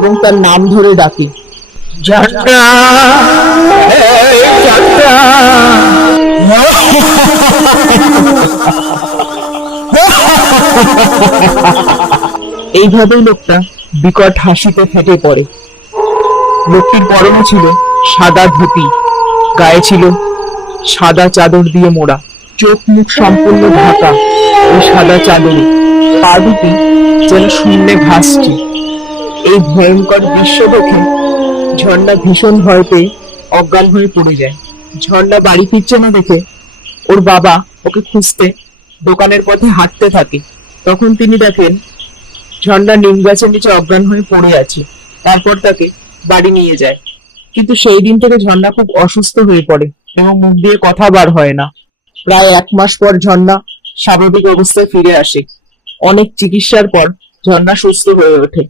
এবং তার নাম ধরে ডাকে, ঝন্ডা, এই ঝন্ডা। এইভাবেই লোকটা বিকট হাসিতে ফেটে পড়ে। লোকটির পরনে ছিল সাদা ধুতি, গায়ে ছিল সাদা চাদর দিয়ে মোড়া, চোখ মুখ সম্পূর্ণ ঢাকা ওই সাদা চাদরে, পা দুটি যেন শূন্যে ভাসছে। এই ভয়ঙ্কর দৃশ্য দেখে ঝর্ণা ভীষণ ভয় পেয়ে অজ্ঞান হয়ে পড়ে যায়। ঝর্ণা বাড়ি ফিরছে না দেখে ওর বাবা ওকে খুঁজতে দোকানের পথে হাঁটতে থাকে। তখন তিনি দেখেন ঝর্ণা নিম গাছের নিচে অজ্ঞান হয়ে পড়ে আছে। তারপর তাকে বাড়ি নিয়ে যায়। কিন্তু সেই দিন থেকে ঝর্ণা খুব অসুস্থ হয়ে পড়ে এবং মুখ দিয়ে কথা বার হয় না। প্রায় 1 মাস পর ঝর্ণা স্বাভাবিক অবস্থায় ফিরে আসে। অনেক চিকিৎসার পর ঝর্ণা সুস্থ হয়ে ওঠে।